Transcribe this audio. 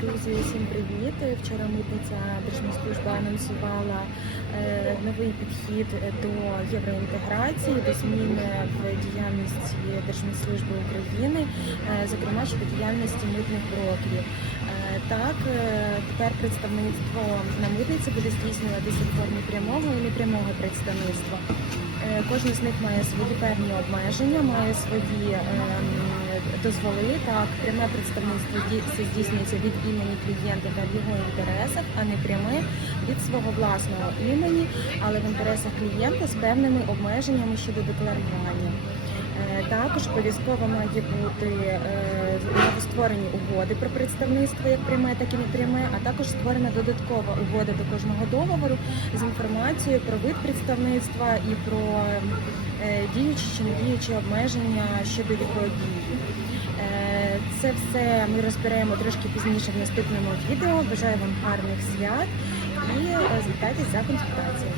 Друзі, усім привіт! Вчора митниця Держмитслужба анонсувала е, новий підхід до євроінтеграції, до зміни в діяльності Держмитслужби України, е, зокрема щодо діяльності митних брокерів. Е, Так, тепер представництво на митниці буде здійснюватися в формі прямого і непрямого представництва. Кожен з них має свої певні обмеження, має свої ем, дозволи. Так, пряме представництво ді- здійснюється від імені клієнта та в його інтересах, а не пряме від свого власного імені, але в інтересах клієнта з певними обмеженнями щодо декларування. Також обов'язково має бути е, створені угоди про представництво як пряме, так і непряме, а також створена додаткова угода до кожного договору з інформацією про вид представництва і про е, діючі чи не діючі обмеження щодо його дії. Е, Це все ми розберемо трошки пізніше в наступному відео. Бажаю вам гарних свят і звертайтесь за консультаціями.